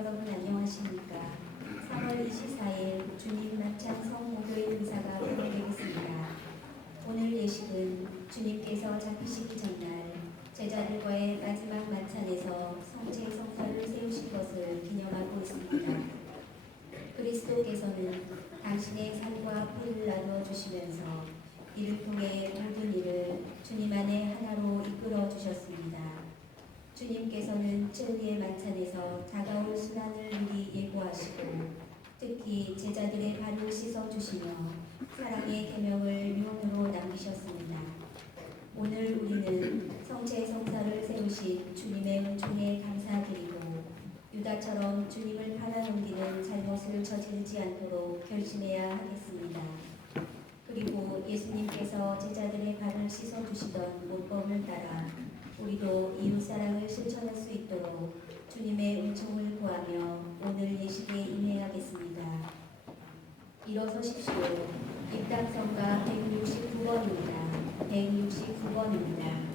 여러분 안녕하십니까? 3월 24일 주님 만찬 성목요일 미사가 보내드리겠습니다. 오늘 예식은 주님께서 잡히시기 전날 제자들과의 마지막 만찬에서 성체 성사를 세우신 것을 기념하고 있습니다. 그리스도께서는 당신의 살과 피를 나누어 주시면서 이를 통해 모든 일을 주님 안에 하나로 이끌어 주셨습니다. 주님께서는 최후의 만찬에서 다가올 순환을 미리 예고하시고 특히 제자들의 발을 씻어주시며 사랑의 계명을 묘문으로 남기셨습니다. 오늘 우리는 성체 성사를 세우신 주님의 은총에 감사드리고 유다처럼 주님을 팔아넘기는 잘못을 저지르지 않도록 결심해야 하겠습니다. 그리고 예수님께서 제자들의 발을 씻어주시던 모범을 따라 우리도 이웃사랑을 실천할 수 있도록 주님의 은총을 구하며 오늘 예식에 임해야겠습니다. 일어서십시오. 입당성가 169번입니다. 169번입니다.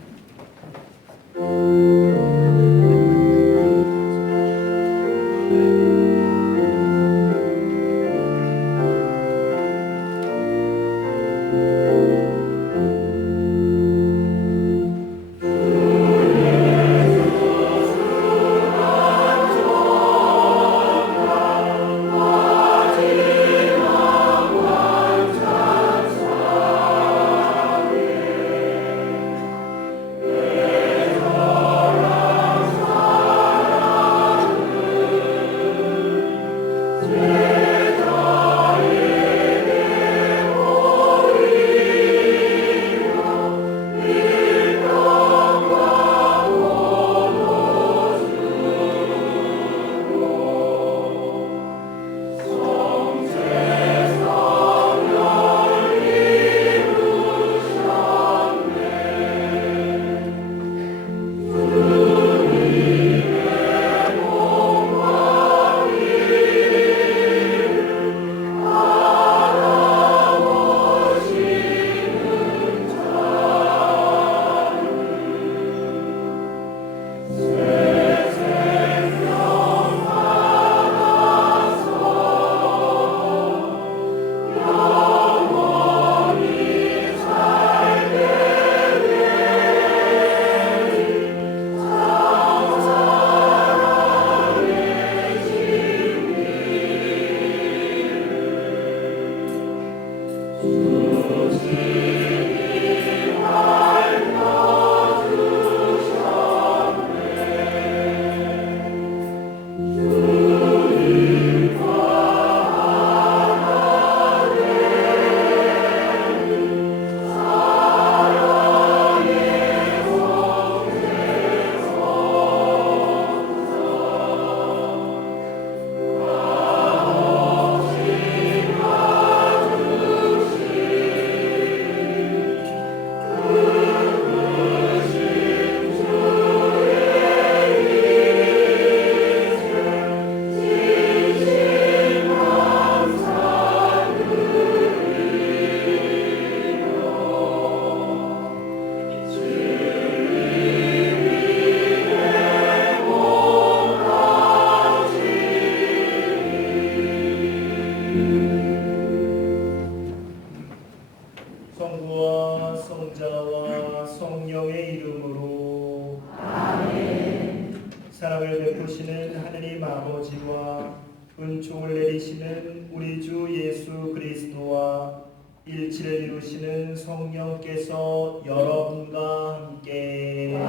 성부와 성자와 성령의 이름으로 아멘. 사랑을 베푸시는 하느님 아버지와 은총을 내리시는 우리 주 예수 그리스도와 일치를 이루시는 성령께서 여러분과 함께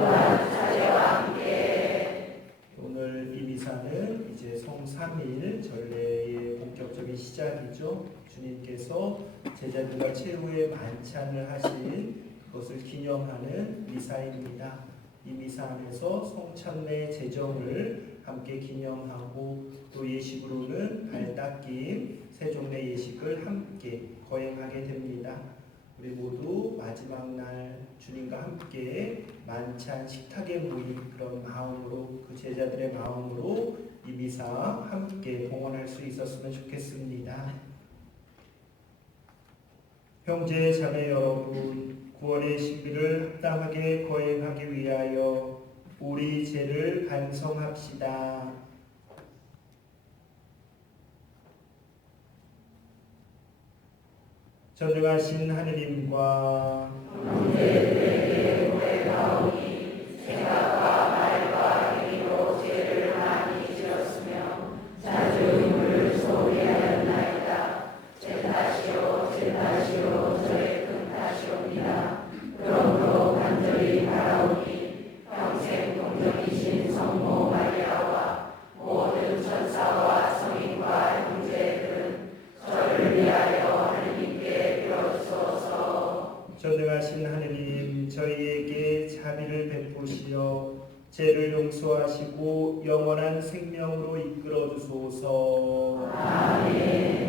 오늘 이 미사는 이제 성3일 전례의 본격적인 시작이죠. 주님께서 제자들과 최후의 만찬을 하신 그것을 기념하는 미사입니다. 이 미사 안에서 성찬례 제정을 함께 기념하고 또 예식으로는 발닦임, 세종례 예식을 함께 거행하게 됩니다. 우리 모두 마지막 날 주님과 함께 만찬 식탁에 모인 그런 마음으로 그 제자들의 마음으로 이 미사 함께 봉헌할 수 있었으면 좋겠습니다. 형제 자매 여러분, 구원의 신비를 합당하게 거행하기 위하여 우리 죄를 반성합시다. 전능하신 하느님과 전능하신 하느님, 저희에게 자비를 베푸시어 죄를 용서하시고 영원한 생명으로 이끌어 주소서. 아멘.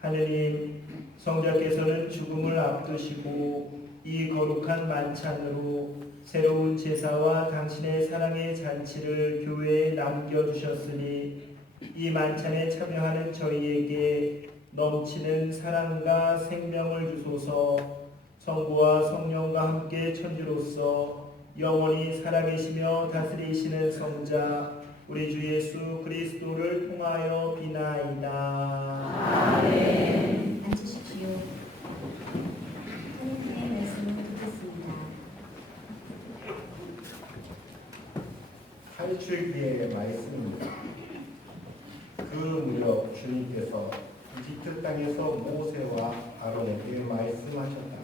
하느님, 성자께서는 죽음을 앞두시고 이 거룩한 만찬으로 새로운 제사와 당신의 사랑의 잔치를 교회에 남겨주셨으니 이 만찬에 참여하는 저희에게 넘치는 사랑과 생명을 주소서. 성부와 성령과 함께 천주로서 영원히 살아계시며 다스리시는 성자 우리 주 예수 그리스도를 통하여 비나이다. 아멘. 앉으십시오. 하나님의 말씀을 듣겠습니다. 탈출기의 말씀입니다. 그 무렵 주님께서 이집트 땅에서 모세와 아론에게 말씀하셨다.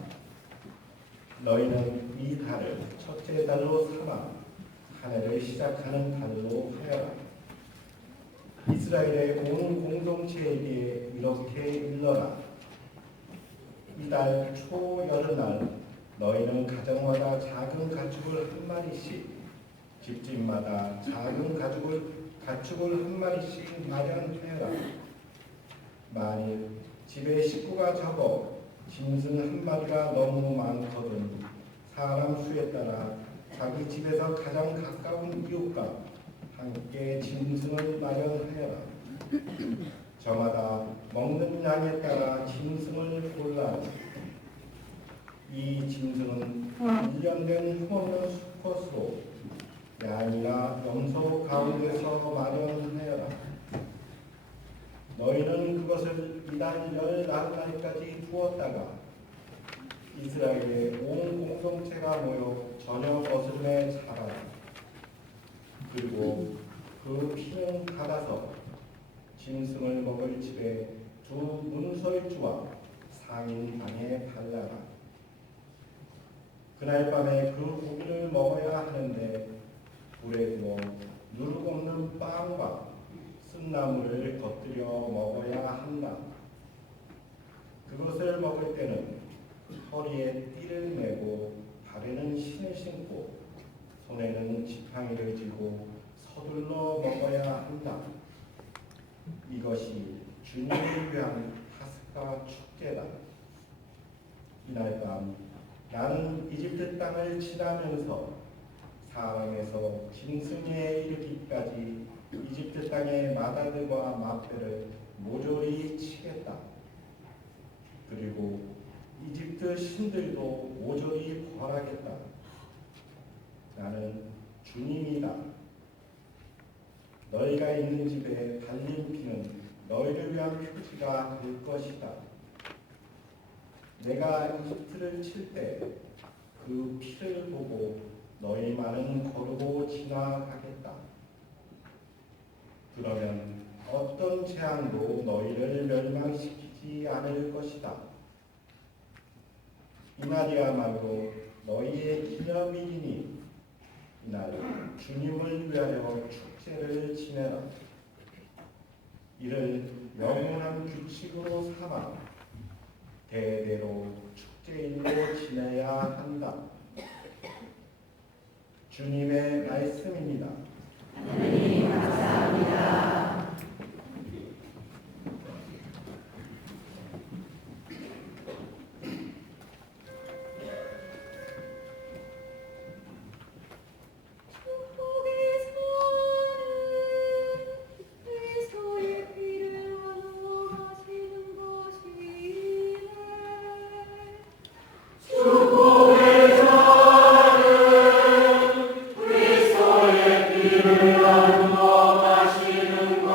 너희는 이 달을 첫째 달로 삼아 한 해를 시작하는 달로 하여라. 이스라엘의 온 공동체에게 이렇게 일러라. 이달 초여름날 너희는 가정마다 작은 가축을 한 마리씩, 집집마다 작은 가축을 한 마리씩 마련하여라. 만일 집에 식구가 적어 짐승 한 마리가 너무 많거든 사람 수에 따라 자기 집에서 가장 가까운 이웃과 함께 짐승을 마련하여라. 저마다 먹는 양에 따라 짐승을 골라. 이 짐승은 1년 된 흠없는 수컷으로 양이나 염소 가운데서 마련하여라. 너희는 그것을 이달 14날까지 두었다가 이스라엘의 온 공동체가 모여 저녁 거슴에 자라라. 그리고 그 피는 갈아서 짐승을 먹을 집에 두 문설주와 상인방에 발라라. 그날 밤에 그 고기를 먹어야 하는데 불에 구워 누룩 없는 빵과 쓴나물을 곁들여 먹어야 한다. 그것을 먹을 때는 허리에 띠를 메고 발에는 신을 신고 손에는 지팡이를 쥐고 서둘러 먹어야 한다. 이것이 주님을 위한 파스카 축제다. 이날 밤 나는 이집트 땅을 지나면서 사람에서 짐승에 이르기까지 이집트 땅의 마다들과 마패를 모조리 치겠다. 그리고 이집트 신들도 모조리 벌하겠다. 나는 주님이다. 너희가 있는 집에 발린 피는 너희를 위한 표지가 될 것이다. 내가 이집트를 칠 때 그 피를 보고 너희만은 거르고 지나가겠다. 그러면 어떤 재앙도 너희를 멸망시키지 않을 것이다. 이날이야말로 너희의 기념일이니 이날 주님을 위하여 축제를 지내라. 이를 영원한 규칙으로 삼아 대대로 축제일로 지내야 한다. 주님의 말씀입니다. 하나님 감사합니다. 그리스도의 피를 나누어 마시는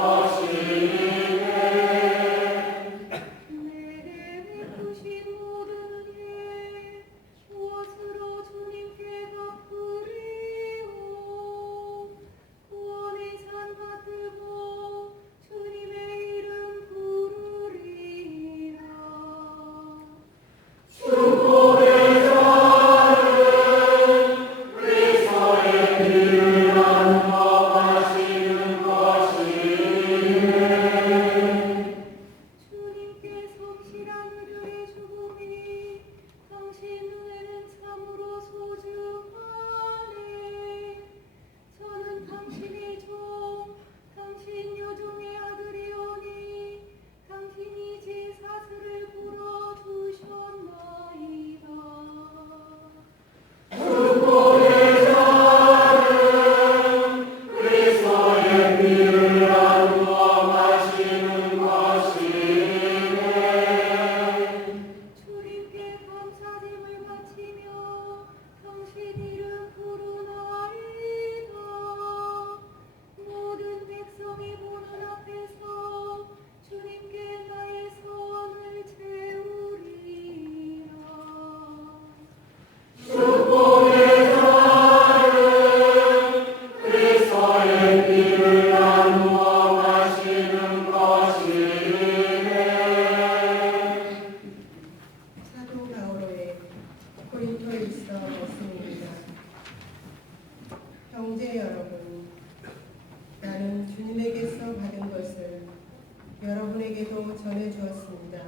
우리에게도 전해주었습니다.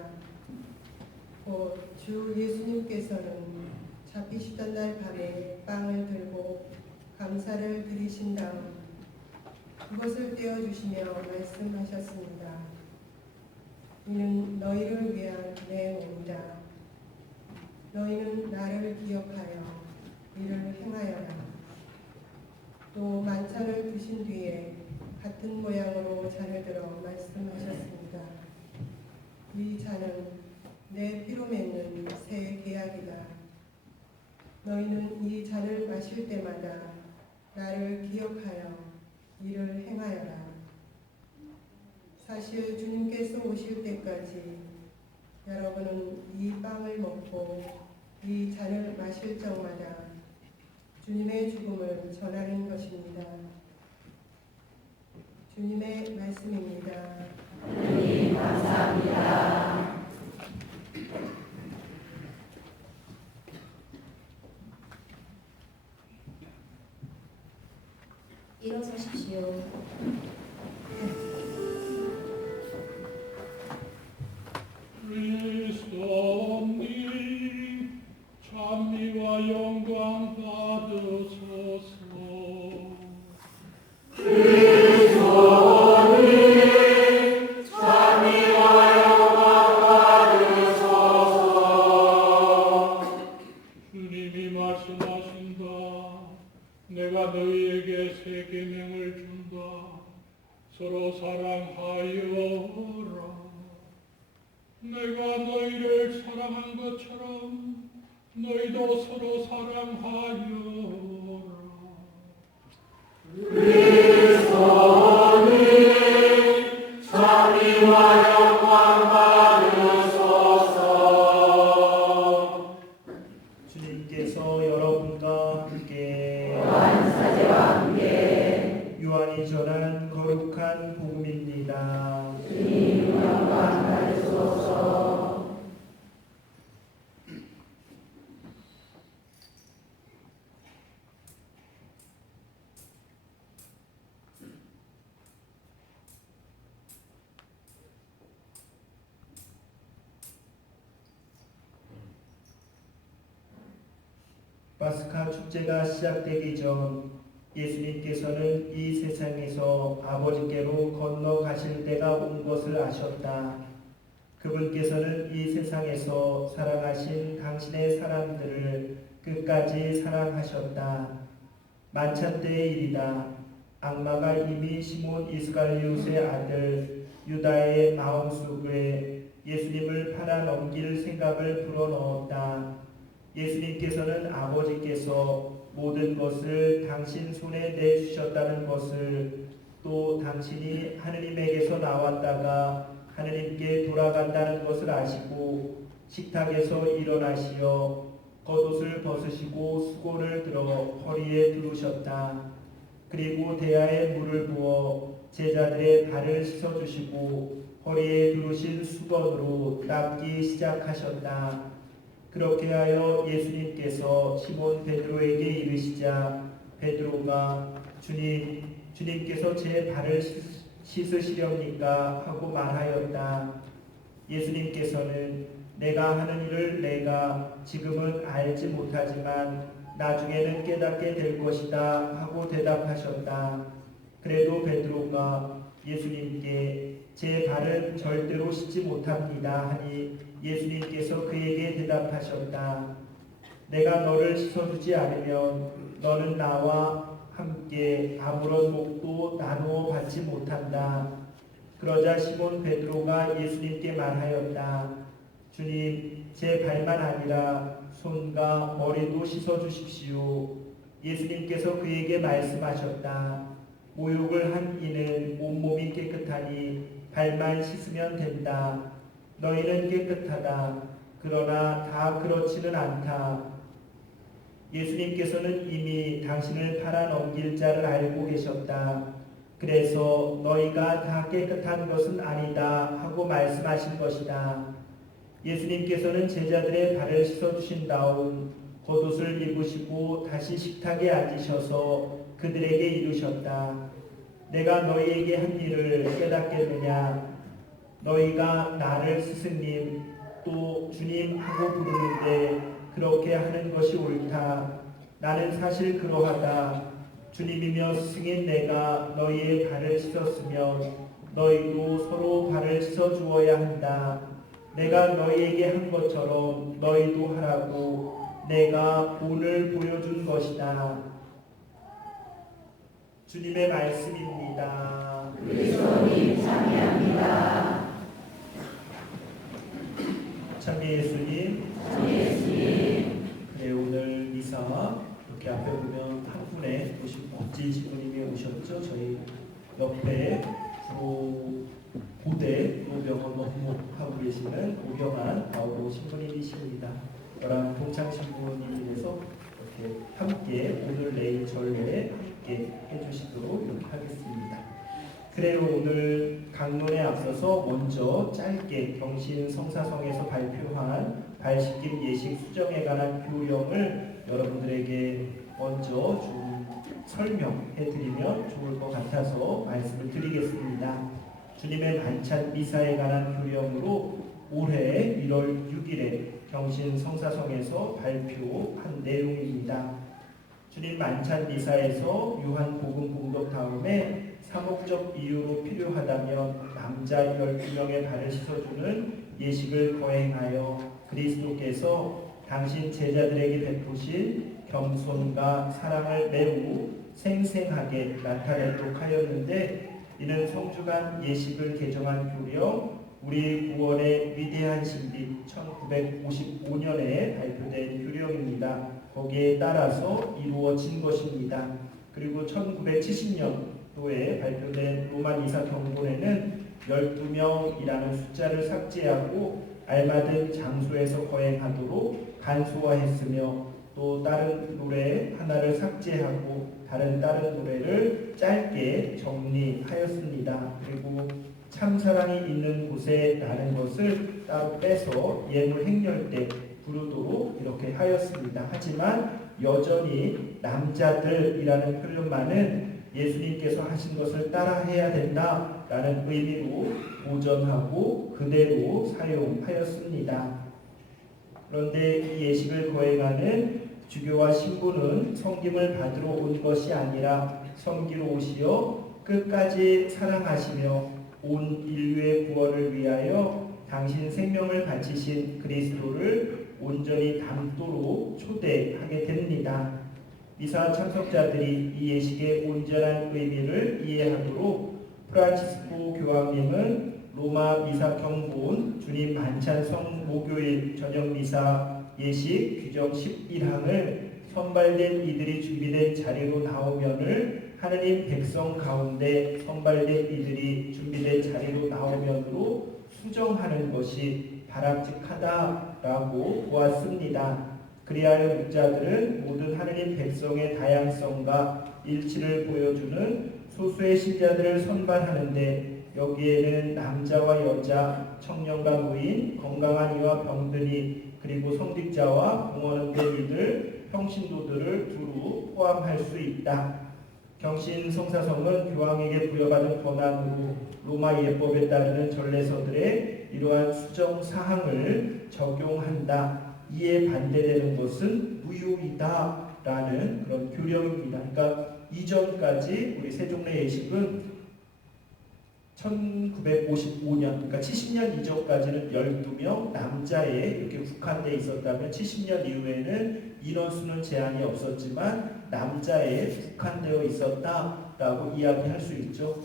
곧 주 예수님께서는 잡히시던 날 밤에 빵을 들고 감사를 드리신 다음 그것을 떼어주시며 말씀하셨습니다. 이는 너희를 위한 내 몸이다. 너희는 나를 기억하여 이를 행하여라. 또 만찬을 드신 뒤에 같은 모양으로 잔을 들어 말씀하셨습니다. 이 잔은 내 피로 맺는 새 계약이다. 너희는 이 잔을 마실 때마다 나를 기억하여 이를 행하여라. 사실 주님께서 오실 때까지 여러분은 이 빵을 먹고 이 잔을 마실 적마다 주님의 죽음을 전하는 것입니다. 주님의 말씀입니다. 하나님 감사합니다. 일어서십시오. 그리스도님 찬미와 영광 받으소서. 주님이 말씀하신다. 내가 너희에게 새 계명을 준다. 서로 사랑하여라. 내가 너희를 사랑한 것처럼 너희도 서로 사랑하여라. 주님께서 여러분과 함께 사제와 함께 요한이 전한 거룩한 복음입니다. 주님 영광 받으소서. 파스카 축제가 시작되기 전 예수님께서는 이 세상에서 아버지께로 건너가실 때가 온 것을 아셨다. 그분께서는 이 세상에서 사랑하신 당신의 사람들을 끝까지 사랑하셨다. 만찬 때의 일이다. 악마가 이미 시몬 이스가리옷의 아들 유다의 마음속에 예수님을 팔아넘길 생각을 불어넣었다. 예수님께서는 아버지께서 모든 것을 당신 손에 내주셨다는 것을, 또 당신이 하느님에게서 나왔다가 하느님께 돌아간다는 것을 아시고 식탁에서 일어나시어 겉옷을 벗으시고 수고를 들어 허리에 두르셨다. 그리고 대야에 물을 부어 제자들의 발을 씻어주시고 허리에 두르신 수건으로 닦기 시작하셨다. 그렇게 하여 예수님께서 시몬 베드로에게 이르시자 베드로가 주님께서 제 발을 씻으시렵니까? 하고 말하였다. 예수님께서는 내가 하는 일을 내가 지금은 알지 못하지만 나중에는 깨닫게 될 것이다 하고 대답하셨다. 그래도 베드로가 예수님께 제 발은 절대로 씻지 못합니다 하니 예수님께서 그에게 대답하셨다. 내가 너를 씻어주지 않으면 너는 나와 함께 아무런 목도 나누어 받지 못한다. 그러자 시몬 베드로가 예수님께 말하였다. 주님, 제 발만 아니라 손과 머리도 씻어주십시오. 예수님께서 그에게 말씀하셨다. 모욕을 한 이는 온몸이 깨끗하니 발만 씻으면 된다. 너희는 깨끗하다. 그러나 다 그렇지는 않다. 예수님께서는 이미 당신을 팔아넘길 자를 알고 계셨다. 그래서 너희가 다 깨끗한 것은 아니다 하고 말씀하신 것이다. 예수님께서는 제자들의 발을 씻어주신 다음 겉옷을 입으시고 다시 식탁에 앉으셔서 그들에게 이르셨다. 내가 너희에게 한 일을 깨닫겠느냐? 너희가 나를 스승님 또 주님 하고 부르는데 그렇게 하는 것이 옳다. 나는 사실 그러하다. 주님이며 스승인 내가 너희의 발을 씻었으면 너희도 서로 발을 씻어 주어야 한다. 내가 너희에게 한 것처럼 너희도 하라고 내가 본을 보여준 것이다. 주님의 말씀입니다. 그리스도님 참여합니다. 참여 예수님. 예수님. 네, 오늘 미사 이렇게 앞에 보면 한 분의 멋진 신부님이 오셨죠. 저희 옆에 주로 고대 노병원 업무하고 계시는 오경한 바오로 신부님이십니다. 저랑 동창 신부님이라서 이렇게 함께 오늘 내일 전례 함께 해주시도록 이렇게 하겠습니다. 그래요. 오늘 강론에 앞서서 먼저 짧게 경신 성사성에서 발표한 발씻김 예식 수정에 관한 교령을 여러분들에게 먼저 좀 설명해 드리면 좋을 것 같아서 말씀을 드리겠습니다. 주님의 만찬 미사에 관한 교령으로 올해 1월 6일에 경신 성사성에서 발표한 내용입니다. 주님 만찬 미사에서 요한 복음 공독 다음에 사목적 이유로 필요하다면 남자 12명의 발을 씻어주는 예식을 거행하여 그리스도께서 당신 제자들에게 베푸신 겸손과 사랑을 매우 생생하게 나타내도록 하였는데 이는 성주간 예식을 개정한 교령 우리 구원의 위대한 신비 1955년에 발표된 교령입니다. 거기에 따라서 이루어진 것입니다. 그리고 1970년도에 발표된 로마 이사 경본에는 12명이라는 숫자를 삭제하고 알맞은 장소에서 거행하도록 간소화했으며 또 다른 노래 하나를 삭제하고 다른 노래를 짧게 정리하였습니다. 그리고 참사랑이 있는 곳에 라는 것을 따로 빼서 예물 행렬 때 부르도록 이렇게 하였습니다. 하지만 여전히 남자들이라는 표현만은 예수님께서 하신 것을 따라해야 된다라는 의미로 보존하고 그대로 사용하였습니다. 그런데 이 예식을 거행하는 주교와 신부는 섬김을 받으러 온 것이 아니라 섬기러 오시어 끝까지 사랑하시며 온 인류의 구원을 위하여 당신 생명을 바치신 그리스도를 온전히 담도록 초대하게 됩니다. 미사 참석자들이 이 예식의 온전한 의미를 이해하도록 프란치스코 교황님은 로마 미사 경본 주님 만찬성 목요일 저녁 미사 예식 규정 11항을 선발된 이들이 준비된 자리로 나오면을 하느님 백성 가운데 선발된 이들이 준비된 자리로 나오면으로 수정하는 것이 바람직하다라고 보았습니다. 그리하여 목자들은 모든 하느님 백성의 다양성과 일치를 보여주는 소수의 신자들을 선발하는데 여기에는 남자와 여자, 청년과 노인, 건강한 이와 병든이 그리고 성직자와 공헌된 이들, 평신도들을 두루 포함할 수 있다. 경신 성사성은 교황에게 부여받은 권한으로 로마 예법에 따르는 전례서들의 이러한 수정 사항을 적용한다. 이에 반대되는 것은 무효이다라는 그런 교령입니다. 그러니까 이전까지 우리 세종례 예식은 1955년, 그러니까 70년 이전까지는 12명 남자에 이렇게 국한되어 있었다면 70년 이후에는 인원수는 제한이 없었지만 남자에 국한되어 있었다라고 이야기할 수 있죠.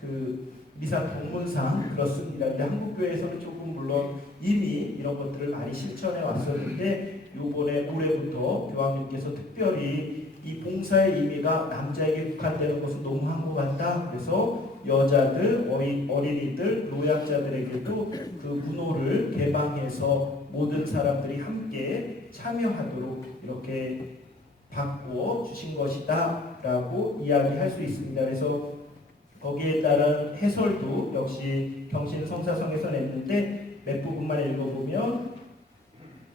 그 미사 동문상 그렇습니다. 근데 한국교회에서는 조금 물론 이미 이런 것들을 많이 실천해 왔었는데 요번에 올해부터 교황님께서 특별히 이 봉사의 의미가 남자에게 국한되는 것은 너무한 것 같다. 그래서 여자들, 어린이들, 노약자들에게도 그 문호를 개방해서 모든 사람들이 함께 참여하도록 이렇게 바꾸어 주신 것이다 라고 이야기할 수 있습니다. 그래서 거기에 따른 해설도 역시 경신 성사성에서 냈는데 몇 부분만 읽어보면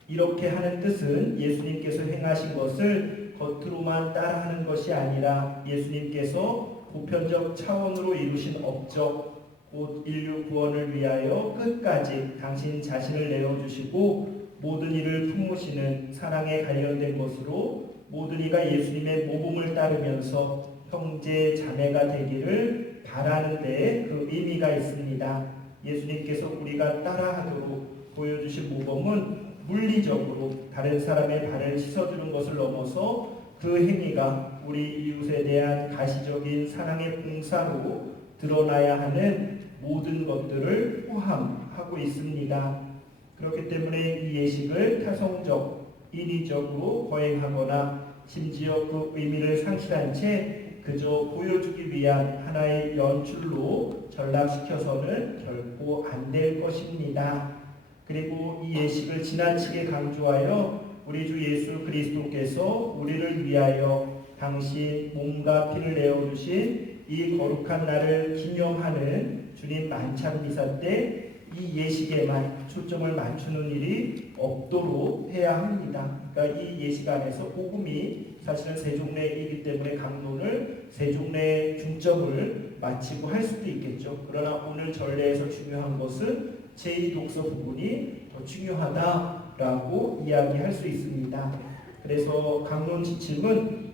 이렇게 하는 뜻은 예수님께서 행하신 것을 겉으로만 따라하는 것이 아니라 예수님께서 보편적 차원으로 이루신 업적, 곧 인류 구원을 위하여 끝까지 당신 자신을 내어주시고 모든 이를 품으시는 사랑에 관련된 것으로 모든 이가 예수님의 모범을 따르면서 형제 자매가 되기를 바라는 데 그 의미가 있습니다. 예수님께서 우리가 따라하도록 보여주신 모범은 물리적으로 다른 사람의 발을 씻어주는 것을 넘어서 그 행위가 우리 이웃에 대한 가시적인 사랑의 봉사로 드러나야 하는 모든 것들을 포함하고 있습니다. 그렇기 때문에 이 예식을 타성적, 인위적으로 거행하거나 심지어 그 의미를 상실한 채 그저 보여주기 위한 하나의 연출로 전락시켜서는 결코 안 될 것입니다. 그리고 이 예식을 지나치게 강조하여 우리 주 예수 그리스도께서 우리를 위하여 당신 몸과 피를 내어주신 이 거룩한 날을 기념하는 주님 만찬 미사 때 이 예식에만 초점을 맞추는 일이 없도록 해야 합니다. 그러니까 이 예식 안에서 복음이 사실은 세종례이기 때문에 강론을 세종례에 중점을 맞추고 할 수도 있겠죠. 그러나 오늘 전례에서 중요한 것은 제2독서 부분이 더 중요하다라고 이야기할 수 있습니다. 그래서 강론 지침은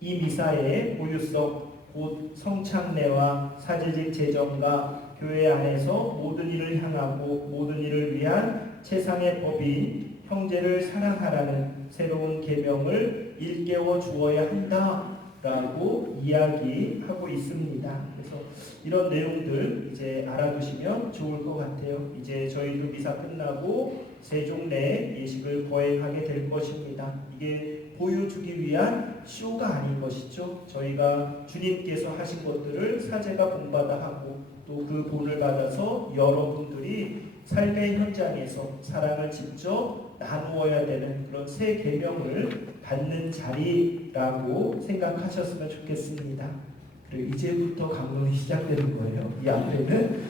이 미사의 고유성, 곧 성찬례와 사제직 제정과 교회 안에서 모든 일을 향하고 모든 일을 위한 최상의 법인 형제를 사랑하라는 새로운 계명을 일깨워 주어야 한다라고 이야기하고 있습니다. 그래서 이런 내용들 이제 알아두시면 좋을 것 같아요. 이제 저희도 미사 끝나고 세종례 예식을 거행하게 될 것입니다. 이게 보여주기 위한 쇼가 아닌 것이죠. 저희가 주님께서 하신 것들을 사제가 본받아 하고 또 그 본을 받아서 여러분들이 삶의 현장에서 사랑을 직접 나누어야 되는 그런 새 계명을 받는 자리라고 생각하셨으면 좋겠습니다. 그리고 이제부터 강론이 시작되는 거예요. 이 앞에는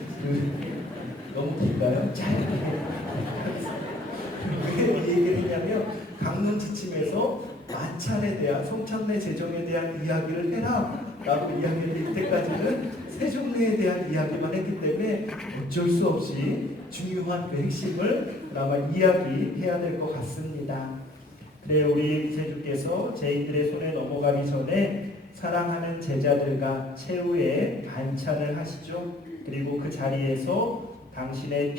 너무 길까요? 짧게 왜 이 얘기를 했냐면 강론 지침에서 만찬에 대한 성찬례 제정에 대한 이야기를 해라 라고 이야기를 이때까지는 세종례에 대한 이야기만 했기 때문에 어쩔 수 없이 중요한 그 핵심을 아마 이야기해야 될 것 같습니다. 그래 우리 세주께서 제인들의 손에 넘어가기 전에 사랑하는 제자들과 최후의 반찬을 하시죠. 그리고 그 자리에서 당신의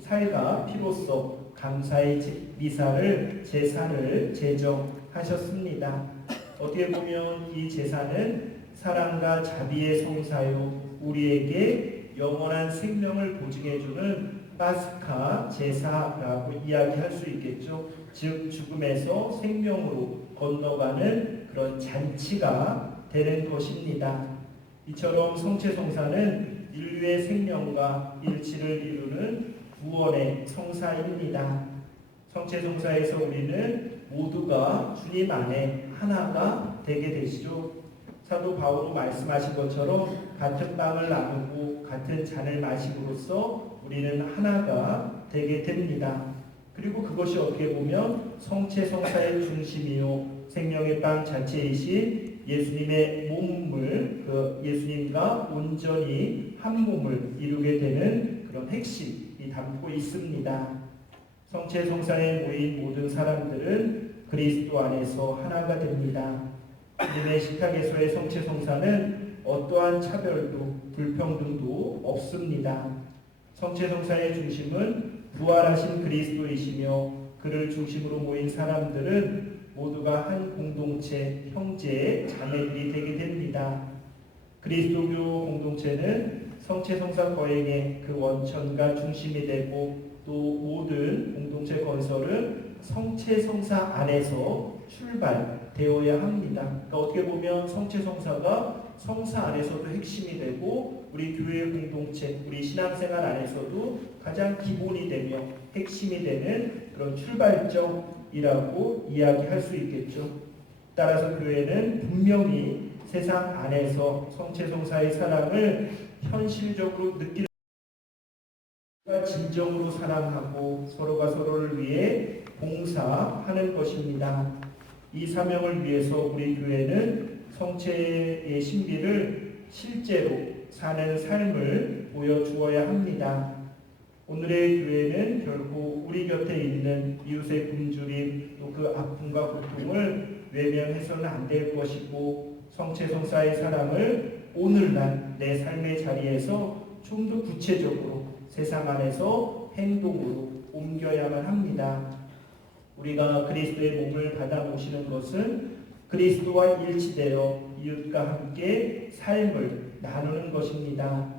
살과 피로써 감사의 미사를 제사를 제정하셨습니다. 어떻게 보면 이 제사는 사랑과 자비의 성사요 우리에게 영원한 생명을 보증해주는 파스카 제사라고 이야기할 수 있겠죠. 즉 죽음에서 생명으로 건너가는 그런 잔치가 되는 것입니다. 이처럼 성체성사는 인류의 생명과 일치를 이루는 구원의 성사입니다. 성체성사에서 우리는 모두가 주님 안에 하나가 되게 되시죠. 사도 바울도 말씀하신 것처럼 같은 빵을 나누고 같은 잔을 마심으로써 우리는 하나가 되게 됩니다. 그리고 그것이 어떻게 보면 성체성사의 중심이요 생명의 빵 자체이신 예수님의 몸을 예수님과 온전히 한 몸을 이루게 되는 그런 핵심이 담고 있습니다. 성체성사에 모인 모든 사람들은 그리스도 안에서 하나가 됩니다. 우리의 식탁에서의 성체성사는 어떠한 차별도 불평등도 없습니다. 성체성사의 중심은 부활하신 그리스도이시며 그를 중심으로 모인 사람들은 모두가 한 공동체, 형제, 자매들이 되게 됩니다. 그리스도교 공동체는 성체성사 거행의 그 원천과 중심이 되고 또 모든 공동체 건설은 성체성사 안에서 출발되어야 합니다. 그러니까 어떻게 보면 성체성사가 성사 안에서도 핵심이 되고 우리 교회 공동체, 우리 신앙생활 안에서도 가장 기본이 되며 핵심이 되는 그런 출발점이라고 이야기할 수 있겠죠. 따라서 교회는 분명히 세상 안에서 성체성사의 사랑을 현실적으로 느끼는 진정으로 사랑하고 서로가 서로를 위해 봉사하는 것입니다. 이 사명을 위해서 우리 교회는 성체의 신비를 실제로 사는 삶을 보여주어야 합니다. 오늘의 교회는 결국 우리 곁에 있는 이웃의 굶주림 또 그 아픔과 고통을 외면해서는 안 될 것이고 성체성사의 사랑을 오늘날 내 삶의 자리에서 좀 더 구체적으로 세상 안에서 행동으로 옮겨야만 합니다. 우리가 그리스도의 몸을 받아 모시는 것은 그리스도와 일치되어 이웃과 함께 삶을 나누는 것입니다.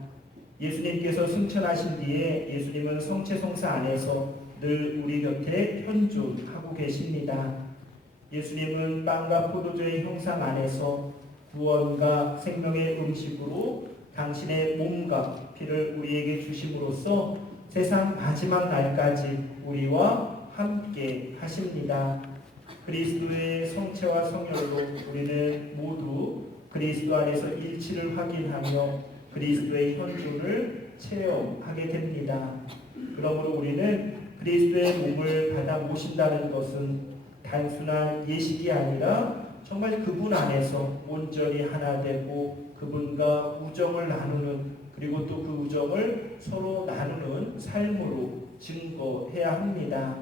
예수님께서 승천하신 뒤에 예수님은 성체성사 안에서 늘 우리 곁에 현존하고 계십니다. 예수님은 빵과 포도주의 형상 안에서 구원과 생명의 음식으로 당신의 몸과 피를 우리에게 주심으로써 세상 마지막 날까지 우리와 함께 하십니다. 그리스도의 성체와 성혈로 우리는 모두 그리스도 안에서 일치를 확인하며 그리스도의 현존을 체험하게 됩니다. 그러므로 우리는 그리스도의 몸을 받아 모신다는 것은 단순한 예식이 아니라 정말 그분 안에서 온전히 하나 되고 그분과 우정을 나누는 그리고 또 그 우정을 서로 나누는 삶으로 증거해야 합니다.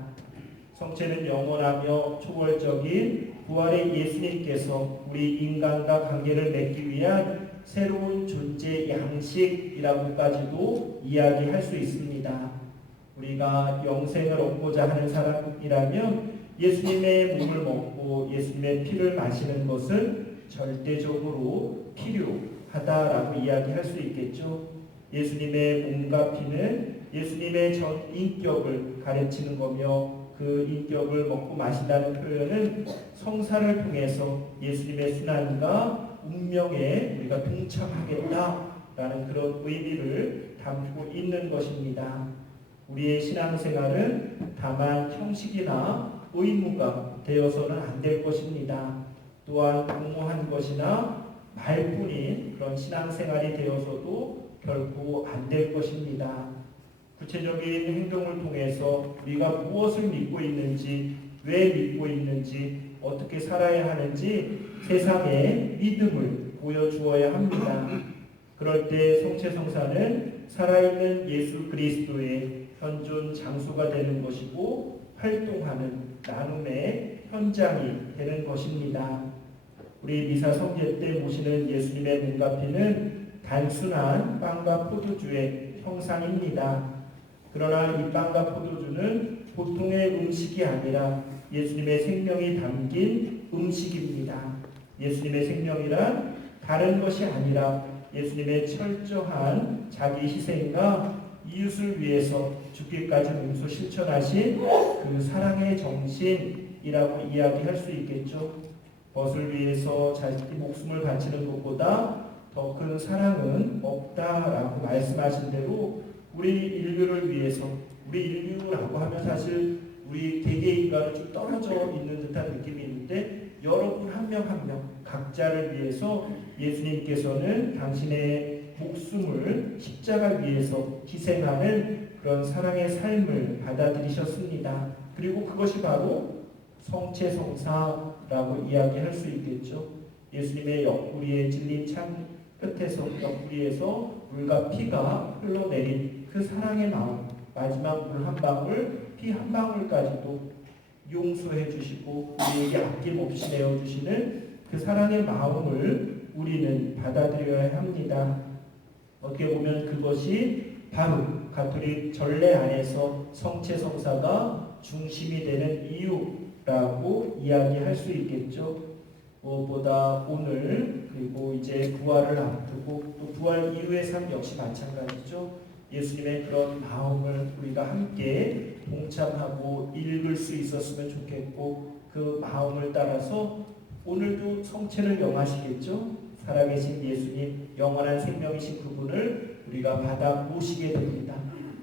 성체는 영원하며 초월적인 부활의 예수님께서 우리 인간과 관계를 맺기 위한 새로운 존재 양식이라고까지도 이야기할 수 있습니다. 우리가 영생을 얻고자 하는 사람이라면 예수님의 몸을 먹고 예수님의 피를 마시는 것은 절대적으로 필요하다라고 이야기할 수 있겠죠. 예수님의 몸과 피는 예수님의 전 인격을 가르치는 거며 그 인격을 먹고 마신다는 표현은 성사를 통해서 예수님의 순환과 운명에 우리가 동참하겠다라는 그런 의미를 담고 있는 것입니다. 우리의 신앙생활은 다만 형식이나 의무가 되어서는 안 될 것입니다. 또한 공모한 것이나 말뿐인 그런 신앙생활이 되어서도 결코 안 될 것입니다. 구체적인 행동을 통해서 우리가 무엇을 믿고 있는지, 왜 믿고 있는지, 어떻게 살아야 하는지 세상에 믿음을 보여주어야 합니다. 그럴 때 성체성사는 살아있는 예수 그리스도의 현존 장소가 되는 것이고 활동하는 나눔의 현장이 되는 것입니다. 우리 미사 성례 때 모시는 예수님의 몸과 피는 단순한 빵과 포도주의 형상입니다. 그러나 이 빵과 포도주는 보통의 음식이 아니라 예수님의 생명이 담긴 음식입니다. 예수님의 생명이란 다른 것이 아니라 예수님의 철저한 자기 희생과 이웃을 위해서 죽기까지 몸소 실천하신 그 사랑의 정신이라고 이야기할 수 있겠죠. 벗을 위해서 자기 목숨을 바치는 것보다 더 큰 사랑은 없다라고 말씀하신 대로 우리 인류를 위해서, 우리 인류라고 하면 사실 우리 개개인과는 좀 떨어져 있는 듯한 느낌이 있는데 여러분 한 명 한 명 각자를 위해서 예수님께서는 당신의 목숨을 십자가 위해서 희생하는 그런 사랑의 삶을 받아들이셨습니다. 그리고 그것이 바로 성체성사라고 이야기할 수 있겠죠. 예수님의 옆구리에 찔린 창 끝에서 옆구리에서 물과 피가 흘러내린 그 사랑의 마음, 마지막 물 한 방울, 피 한 방울까지도 용서해 주시고 우리에게 아낌없이 내어주시는 그 사랑의 마음을 우리는 받아들여야 합니다. 어떻게 보면 그것이 바로 가톨릭 전례 안에서 성체성사가 중심이 되는 이유라고 이야기할 수 있겠죠. 무엇보다 오늘 그리고 이제 부활을 앞두고 또 부활 이후의 삶 역시 마찬가지죠. 예수님의 그런 마음을 우리가 함께 동참하고 읽을 수 있었으면 좋겠고 그 마음을 따라서 오늘도 성체를 영하시겠죠. 살아계신 예수님, 영원한 생명이신 그분을 우리가 받아 모시게 됩니다.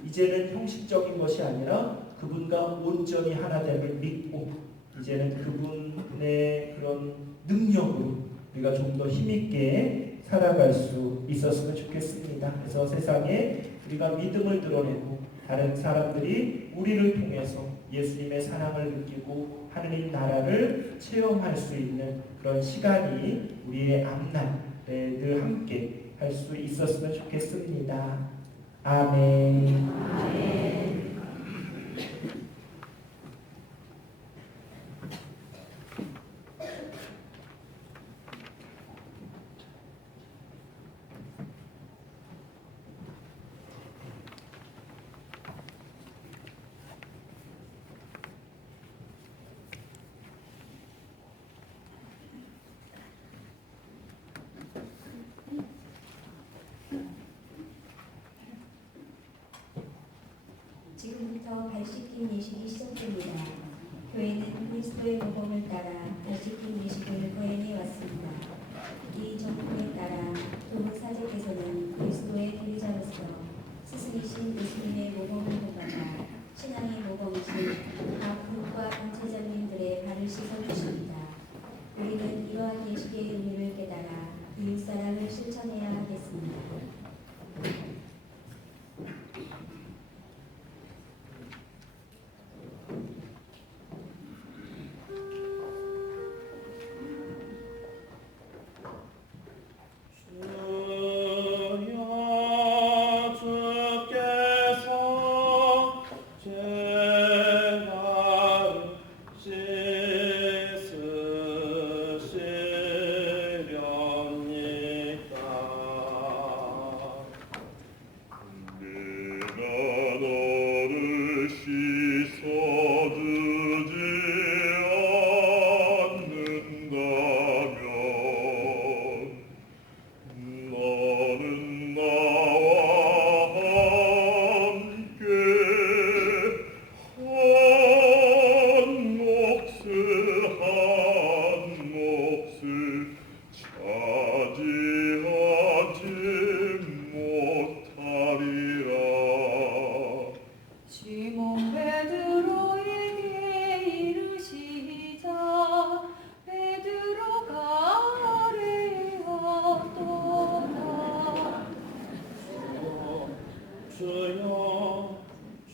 이제는 형식적인 것이 아니라 그분과 온전히 하나됨을 믿고 이제는 그분의 그런 능력으로 우리가 좀 더 힘있게 살아갈 수 있었으면 좋겠습니다. 그래서 세상에 우리가 믿음을 드러내고 다른 사람들이 우리를 통해서 예수님의 사랑을 느끼고 하느님 나라를 체험할 수 있는 그런 시간이 우리의 앞날에 늘 함께 할 수 있었으면 좋겠습니다. 아멘. 지금부터 발 씻김 예식이 시작됩니다. 교회는 그리스도의 모범을 따라 발 씻김 예식을 거행해 왔습니다. 이 정통에 따라 도무사제께서는 그리스도의 대리자로서 스승이신 예수님의 모범을 본받아 신앙의 모범이신 각 국가 단체장님들의 발을 씻어주십니다. 우리는 이러한 예식의 의미를 깨달아 이웃사랑을 실천해야 하겠습니다.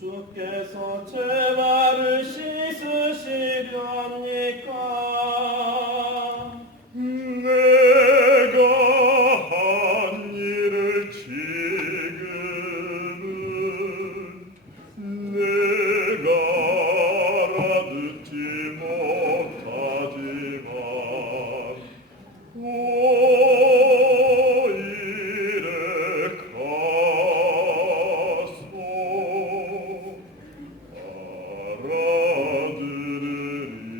주께서 제 발을 씻으시렵니까? 내가 한 일을 지금은 내가 알아듣지 못하지만 이래 가서 알아들으리.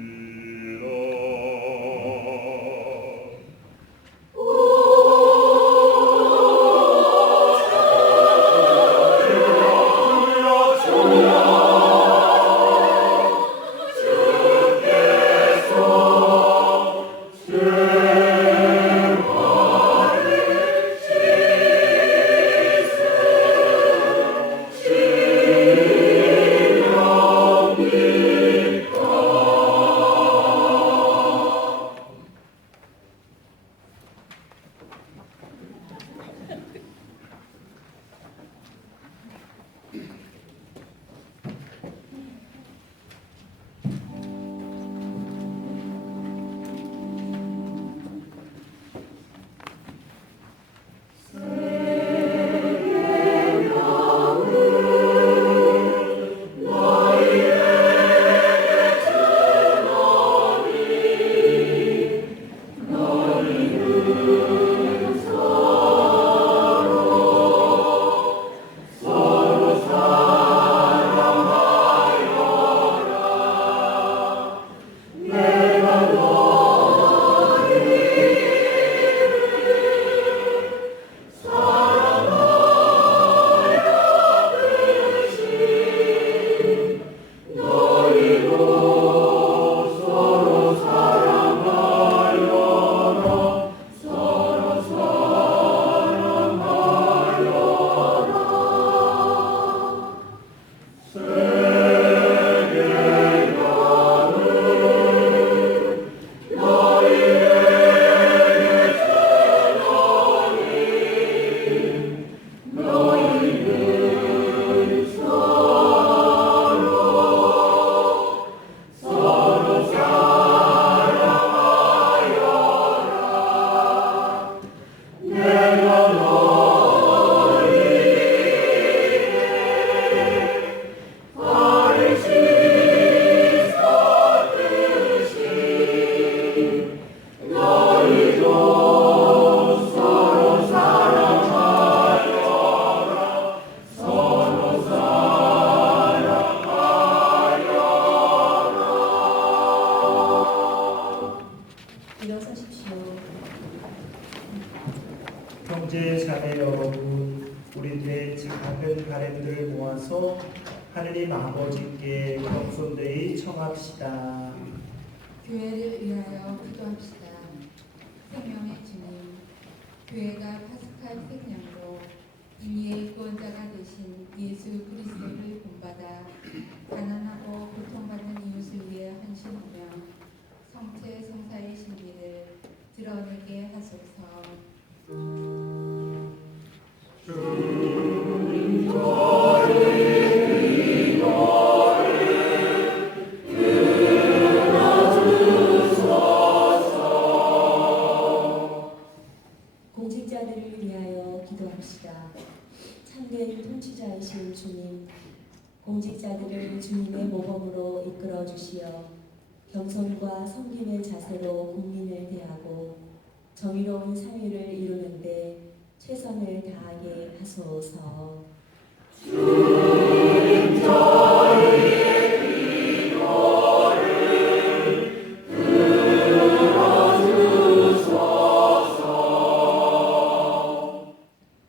함께 겸손되이 청합시다. 교회를 위하여 기도합시다. 생명의 주님, 교회가 파스칼 생명으로 인류의 구원자가 되신 예수 그리스도를 본받아 가난하고 고통받는 이웃을 위해 헌신하며 성체 성사의 신비를 드러내게 하소서. 공직자들을 위하여 기도합시다. 참된 통치자이신 주님, 공직자들을 주님의 모범으로 이끌어 주시어 겸손과 섬김의 자세로 국민을 대하고 정의로운 사회를 이루는 데 최선을 다하게 하소서.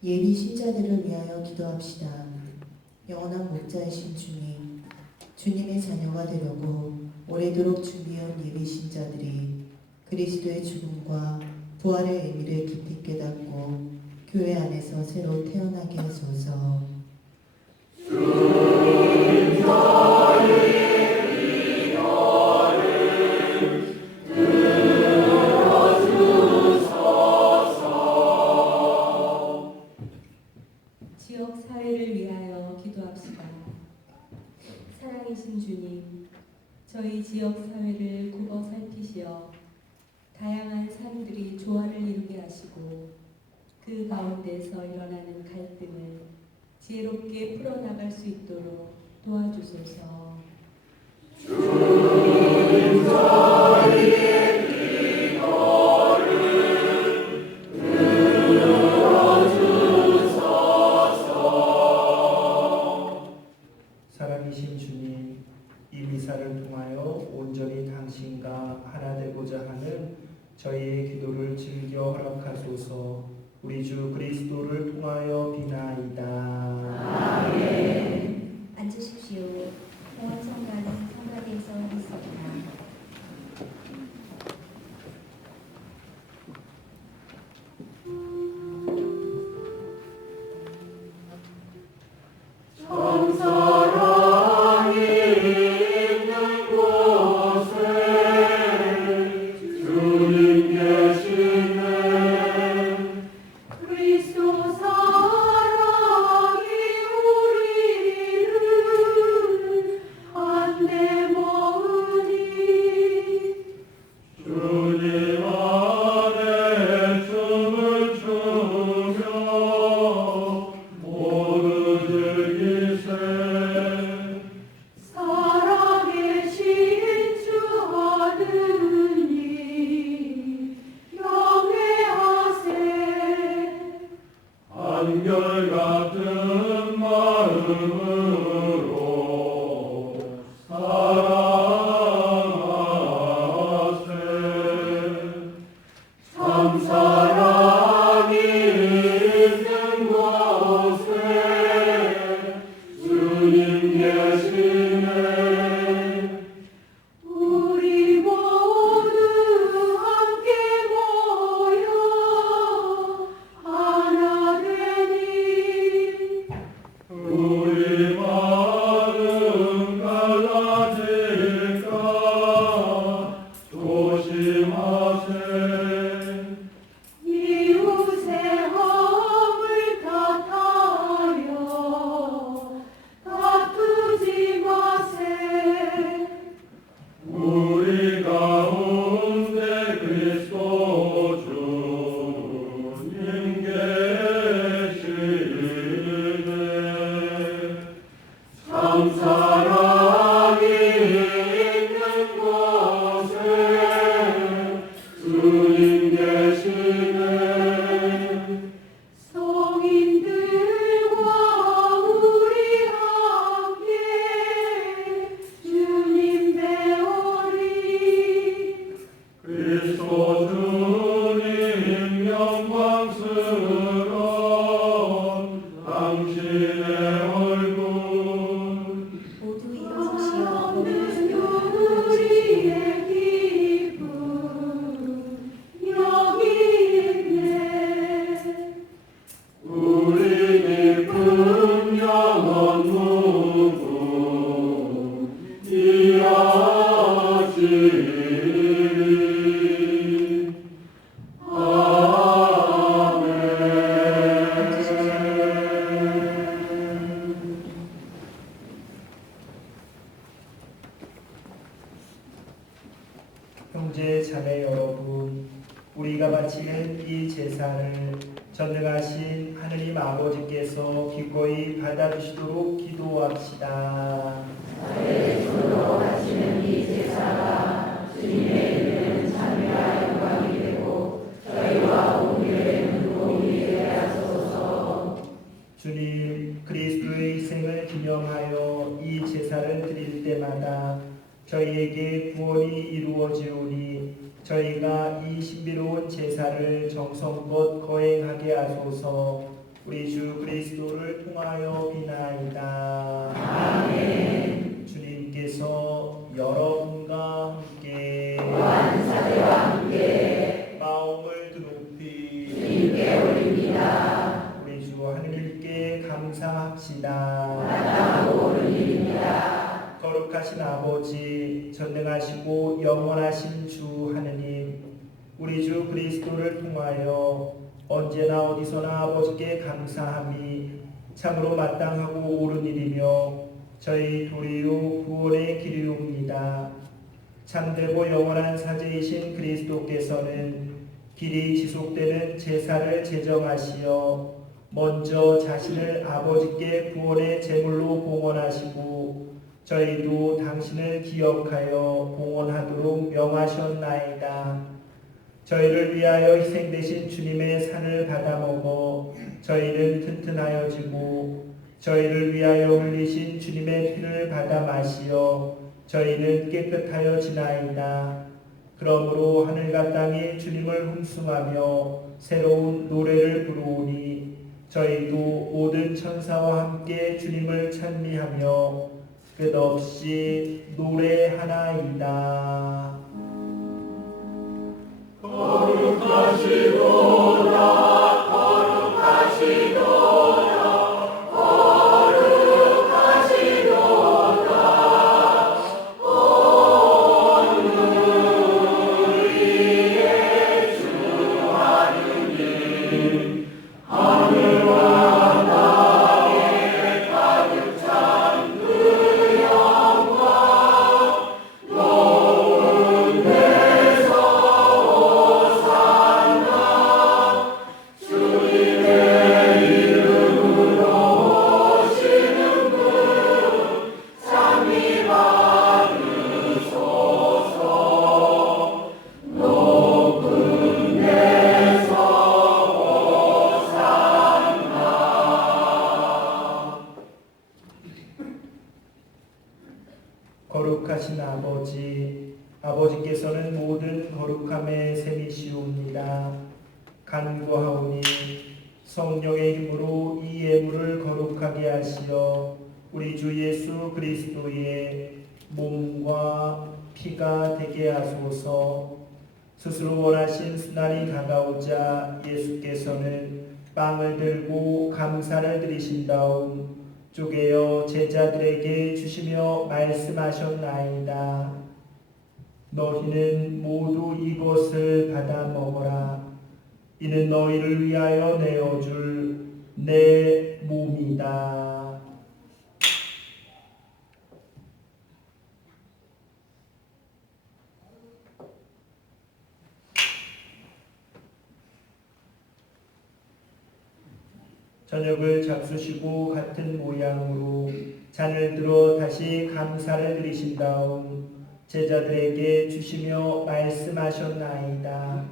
예비 신자들을 위하여 기도합시다. 영원한 목자이신 주님, 주님의 자녀가 되려고 오래도록 준비해온 예비 신자들이 그리스도의 죽음과 부활의 의미를 깊이 깨닫고 교회 안에서 새로 태어나게 하소서. 지역 사회를 위하여 기도합시다. 살아계신 주님, 저희 지역 사회를 굽어 살피시어 다양한 삶들이 조화를 이루게 하시고 그 가운데서 일어나는 갈등을 지혜롭게 풀어나갈 수 있도록 도와주소서. 살아계신 주님, 이 미사를 통하여 온전히 당신과 하나 되고자 하는 저희의 기도를 즐겨 허락하소서. 우리 주 그리스도를 통하여 비나이다. 아멘. 앉으십시오. 평안성가는 성가대에서 있습니다. 그리스도 사랑이 우리 형제 자매 여러분, 우리가 바치는 이 제사를 전능하신 하느님 아버지께서 기꺼이 받아주시도록 기도합시다. 저의 주로 바치는 이 제사가 주님의 이름은 찬미와 영광이 되고 저희와 온 교회는 도움이 되게 하소서. 주님, 그리스도의 희생을 기념하여 이 제사를 드릴 때마다 저희에게 구원이 이루어지오니 저희가 이 신비로운 제사를 정성껏 거행하게 하소서. 우리 주 그리스도를 통하여 비나이다. 아멘. 주님께서 여러분과 함께 완사대와 함께 마음을 드높이 주님께 올립니다. 우리 주 하느님께 감사합시다. 마땅하고 옳은 일입니다. 거룩하신 아버지, 전능하시고 영원하신 주 하느님, 우리 주 그리스도를 통하여 언제나 어디서나 아버지께 감사함이 참으로 마땅하고 옳은 일이며 저희 도리요 구원의 길이옵니다. 참되고 영원한 사제이신 그리스도께서는 길이 지속되는 제사를 제정하시어 먼저 자신을 아버지께 구원의 제물로 봉헌하시고 저희도 당신을 기억하여 봉헌하도록 명하셨나이다. 저희를 위하여 희생되신 주님의 산을 받아먹어 저희는 튼튼하여지고 저희를 위하여 흘리신 주님의 피를 받아 마시어 저희는 깨끗하여지나이다. 그러므로 하늘과 땅이 주님을 흠숭하며 새로운 노래를 부르오니 저희도 모든 천사와 함께 주님을 찬미하며 끝없이 노래하나이다. 거룩하시도다 거룩하시도다 거룩하시도다 온 우리의 주 하느님 하늘과 땅에 가득 찬 그 영광 높은 데서 거룩하신 아버지, 아버지께서는 모든 거룩함의 셈이시옵니다. 간구하오니 성령의 힘으로 이 예물을 거룩하게 하시어 우리 주 예수 그리스도의 몸과 피가 되게 하소서. 스스로 원하신 순환이 다가오자 예수께서는 빵을 들고 감사를 드리신 다음 쪼개어 제자들에게 주시며 말씀하셨나이다. 너희는 모두 이것을 받아 먹어라. 이는 너희를 위하여 내어줄 내 몸이다. 저녁을 잡수시고 같은 모양으로 잔을 들어 다시 감사를 드리신 다음 제자들에게 주시며 말씀하셨나이다.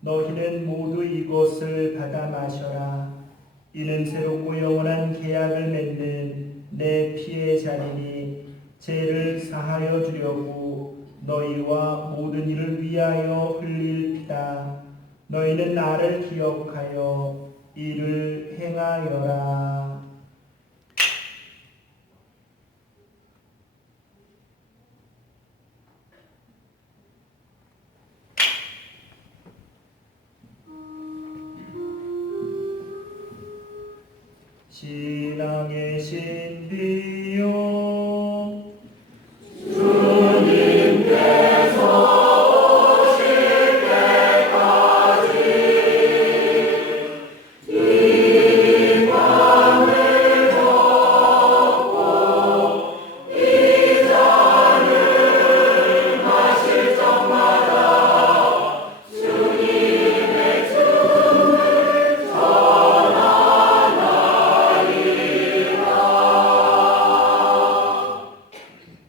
너희는 모두 이것을 받아 마셔라. 이는 새롭고 영원한 계약을 맺는 내 피의 잔이니 죄를 사하여 주려고 너희와 모든 이를 위하여 흘릴 피다. 너희는 나를 기억하여 이를 행하여라. 신앙의 신비요 주님께서 정말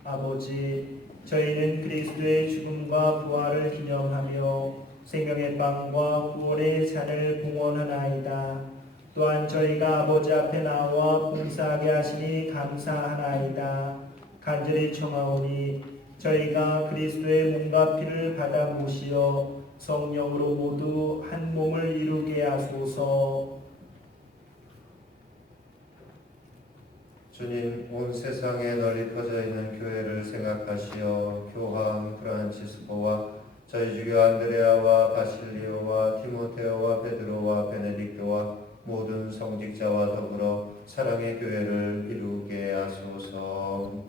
아버지, 저희는 그리스도의 죽음과 부활을 기념하며 생명의 빵과 구원의 잔을 봉헌하나이다. 또한 저희가 아버지 앞에 나와 봉사하게 하시니 감사하나이다. 간절히 청하오니 저희가 그리스도의 몸과 피를 받아 모시어 성령으로 모두 한 몸을 이루게 하소서. 주님, 온 세상에 널리 퍼져 있는 교회를 생각하시어 교황 프란치스코와 저희 주교 안드레아와 바실리오와 티모테오와 베드로와 베네딕토와 모든 성직자와 더불어 사랑의 교회를 이루게 하소서.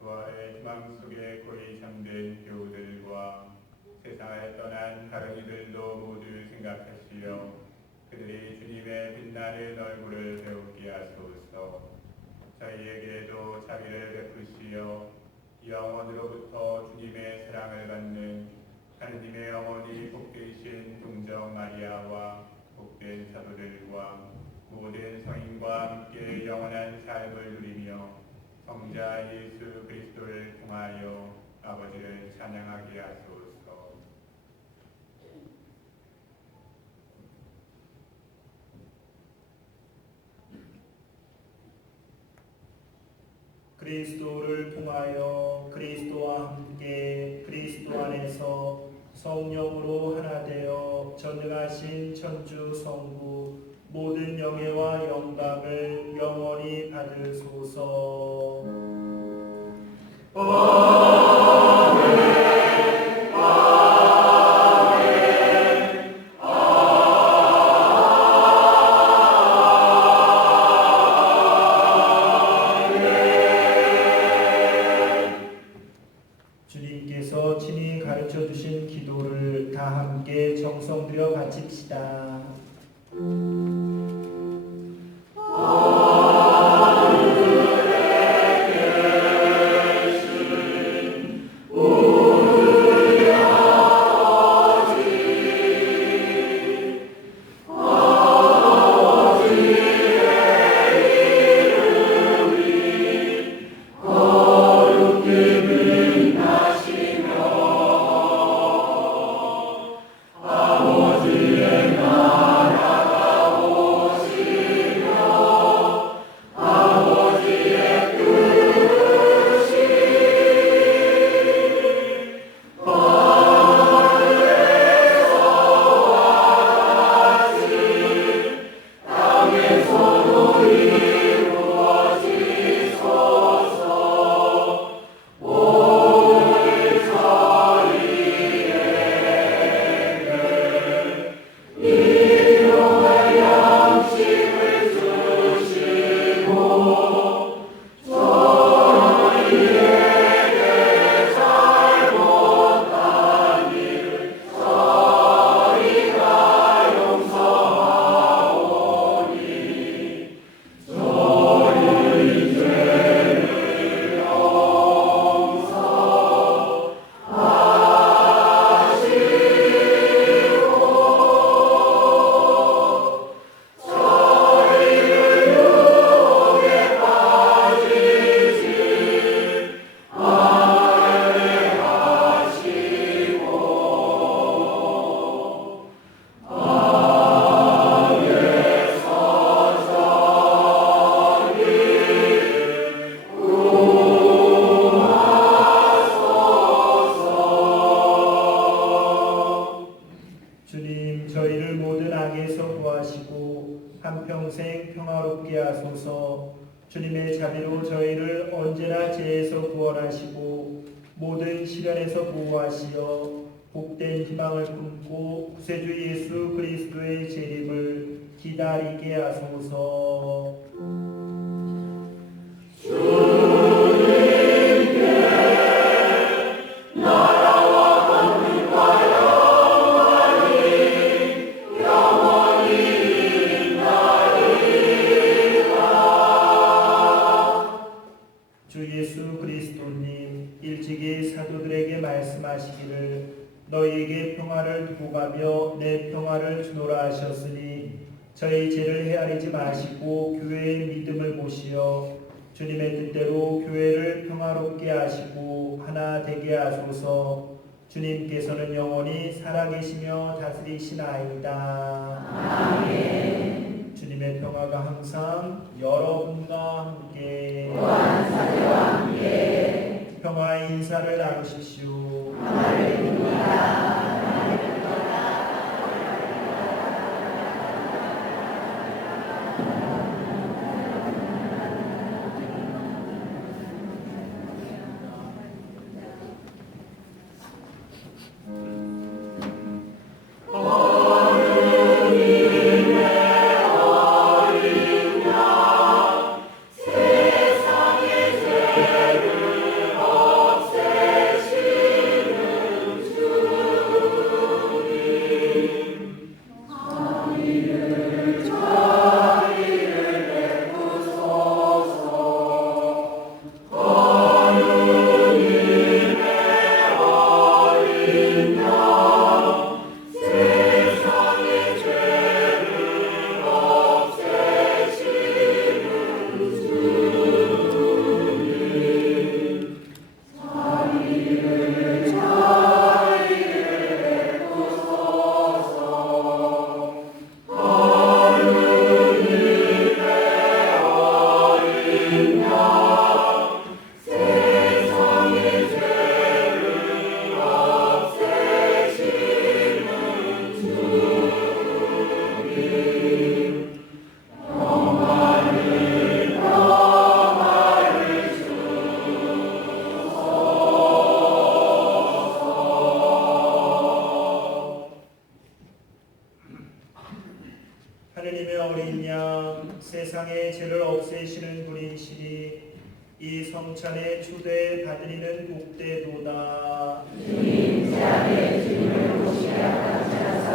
부활의 희망 속에 고이 잠든 교우들과 세상을 떠난 다른 이들도 모두 생각하시어 그들이 주님의 빛나는 얼굴을 배우게 하소서. 저희에게도 자비를 베푸시어 영원으로부터 주님의 사랑을 받는 하느님의 어머니 복되신 동정 마리아와 복된 사도들과 모든 성인과 함께 영원한 삶을 누리며 성자 예수 그리스도를 통하여 아버지를 찬양하게 하소서. 그리스도를 통하여 그리스도와 함께 그리스도 안에서 성령으로 하나 되어 전능하신 천주 성부 모든 영예와 영광을 영원히 받으소서. 주님께서 친히 가르쳐 주신 기도를 다 함께 정성 들여 바칩시다. 한평생 평화롭게 하소서. 주님의 자비로 저희를 언제나 죄에서 구원하시고 모든 시련에서 보호하시어 복된 희망을 품고 구세주 예수 그리스도의 재림을 기다리게 하소서. 말씀하시기를 너희에게 평화를 두고 가며 내 평화를 주노라 하셨으니 저희 죄를 헤아리지 마시고 교회의 믿음을 보시어 주님의 뜻대로 교회를 평화롭게 하시고 하나 되게 하소서. 주님께서는 영원히 살아계시며 다스리시나이다. 아멘. 주님의 평화가 항상 여러분과 함께 또한 사제와 함께 평화의 인사를 나누십시오. 평화를 빕니다. 하느님의 어린 양 세상의 죄를 없애시는 분이시니 이 성찬의 초대 받으리는 복되도다. 주님 제 앞에 주님을 보시게 하시옵소서.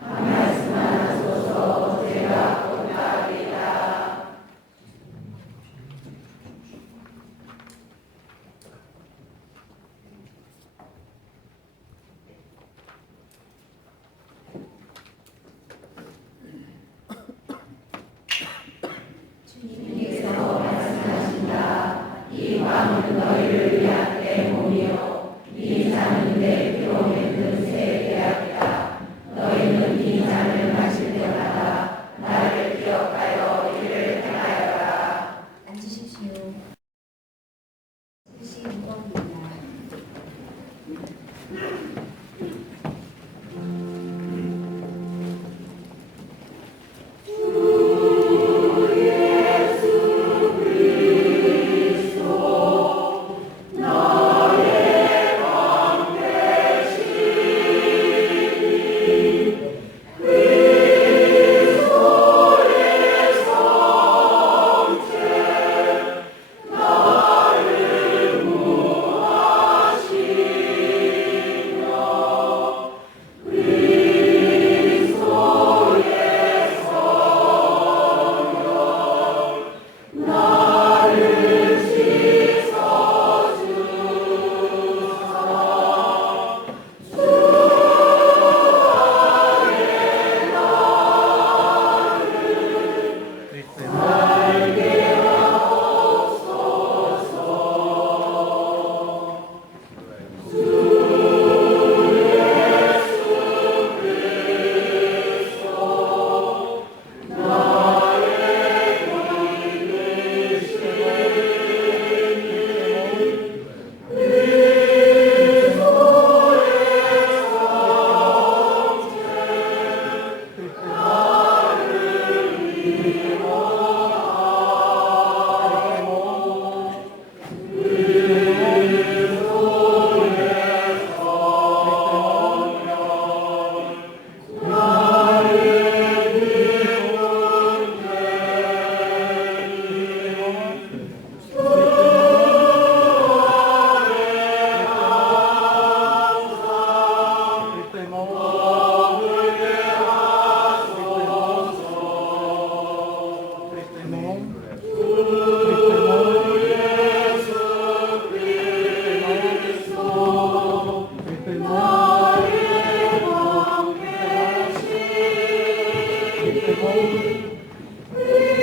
한 말씀만 하소서. 제가 곧 나으리이다. 주님께서 말씀하신다. 이 밤은 너희를 위한 내 몸이요 이 잔은 내 피로 맺는 새 계약이다. 너희는 이 잔을 마실 때마다 나를 기억하여 이를 행하여라. 앉으십시오. 뜻이 무겁니다.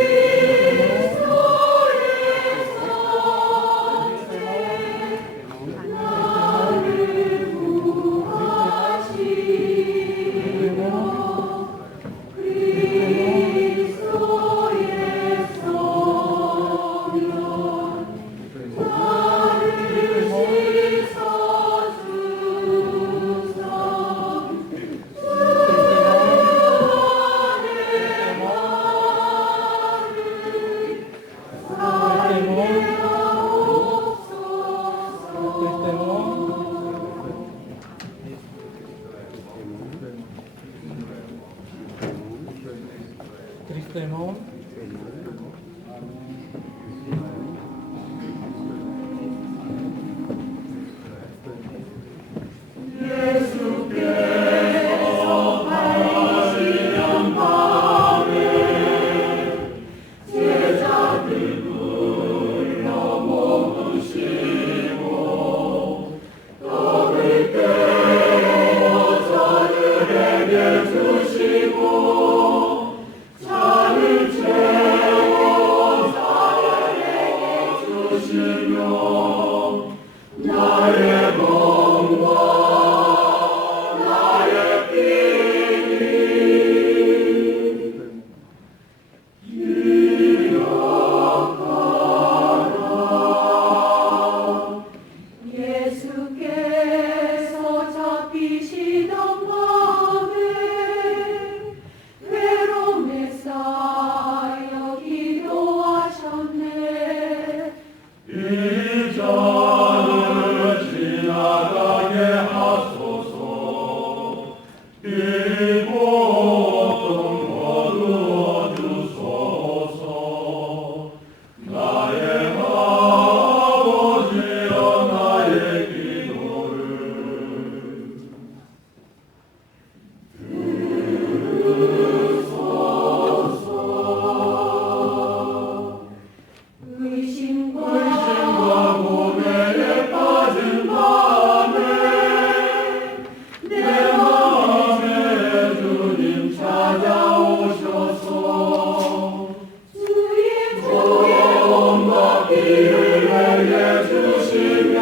그리스도 주시며 나의 몸과 나의 피를 기억하라. 예수께서 잡히시던 밤에 괴로움에 쌓여 기도하셨네. 이 잔을 지나가게 하소서. 이 고통 거두어 주소서. 나의 아버지여 나의 기도를 들으소서. 의심과 고뇌에 빠진 밤에 내 마음에 주님 찾아오셔서 주의 온갖 길을 내게 주시며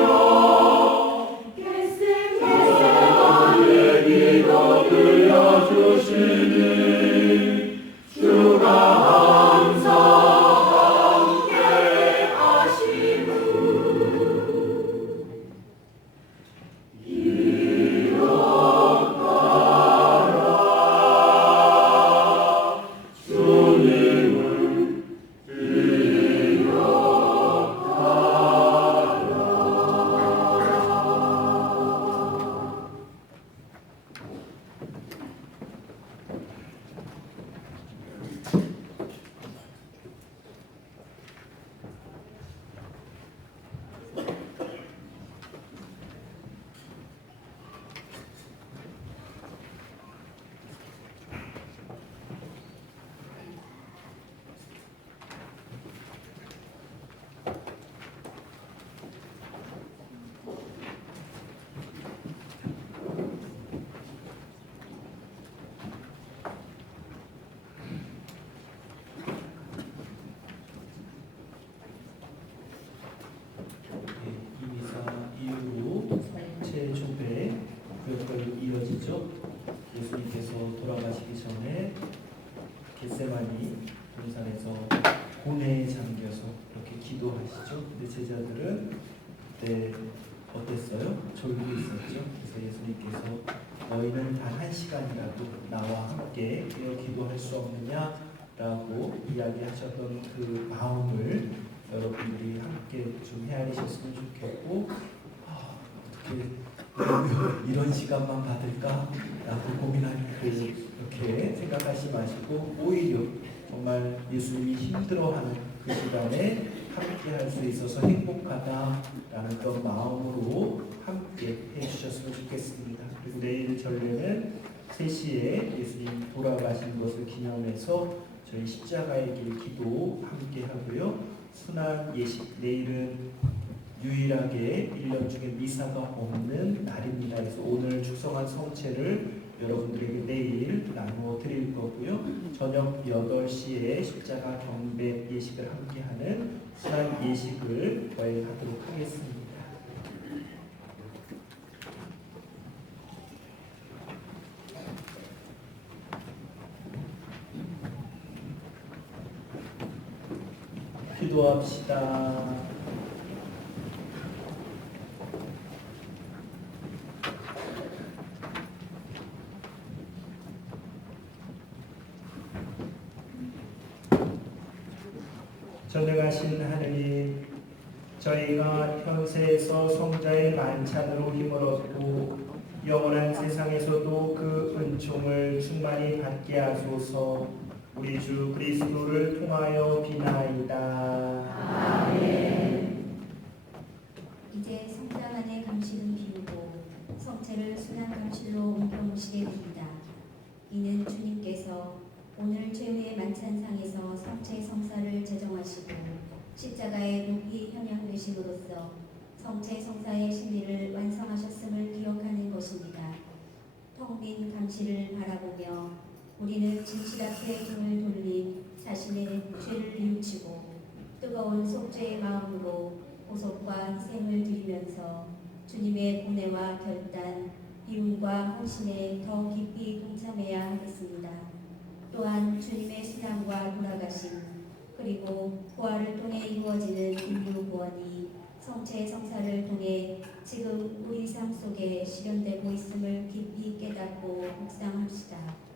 겟세마네 기도 들려주시니 주가 항상 함께 하시고 기억하라. 주님을 기억하라. 이 미사 이후로 성체 조배 구역별로 이어지죠. 예수님께서 돌아가시기 전에 겟세마니 동산에서 고뇌에 잠겨서 이렇게 기도하시죠. 근데 제자들은 그때 어땠어요? 졸고 있었죠. 그래서 예수님께서 너희는 단 한 시간이라도 나와 함께 깨어 기도할 수 없느냐라고 이야기하셨던 그 마음을 여러분들이 함께 좀 헤아리셨으면 좋겠고, 어떻게 이런 시간만 받을까라고 고민하고 이렇게 생각하지 마시고 오히려 정말 예수님이 힘들어하는 그 시간에 함께 할 수 있어서 행복하다라는 그런 마음으로 함께 해주셨으면 좋겠습니다. 그리고 내일 전례는 3시에 예수님 돌아가신 것을 기념해서 저희 십자가의 길 기도 함께 하고요. 순환 예식, 내일은 유일하게 1년 중에 미사가 없는 날입니다. 그래서 오늘 축성한 성체를 여러분들에게 내일 나누어 드릴 거고요. 저녁 8시에 십자가 경배 예식을 함께하는 순환 예식을 거행하도록 하겠습니다. 기도합시다. 전능하신 하느님, 저희가 현세에서 성자의 만찬으로 힘을 얻고 영원한 세상에서도 그 은총을 충만히 받게 하소서. 우리 주 그리스도를 통하여 비나이다. 아멘. 이제 성자만의 감식은 비우고 성체를 순환 감실로 옮겨오시게 됩니다. 이는 주님께서 오늘 최후의 만찬상에서 성체 성사를 제정하시고 십자가에 높이 현양되심으로써 성체 성사의 신비를 완성하셨음을 기억하는 것입니다. 텅 빈 감실을 바라보며 우리는 진실 앞에 등을 돌린 자신의 죄를 뉘우치고 뜨거운 속죄의 마음으로 보석과 희생을 드리면서 주님의 고뇌와 결단, 비움과 헌신에 더 깊이 동참해야 하겠습니다. 또한 주님의 순환과 돌아가심, 그리고 부활을 통해 이루어지는 인류 구원이 성체 성사를 통해 지금 우리 삶 속에 실현되고 있음을 깊이 깨닫고 묵상합시다.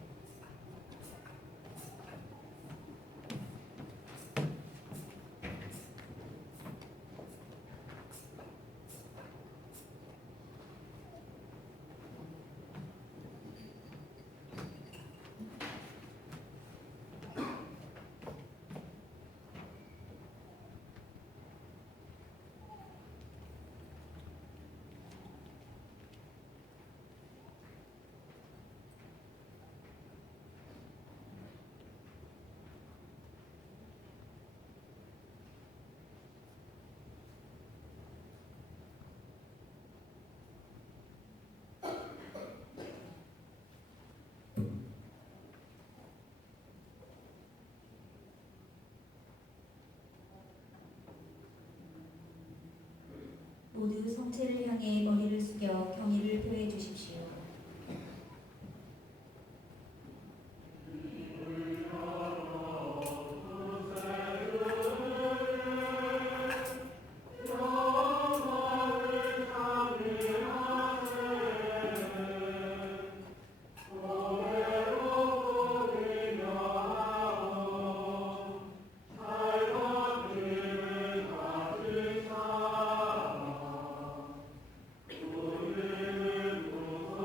모두 성체를 향해 머리를 숙여 경의를 표해 주십시오. 주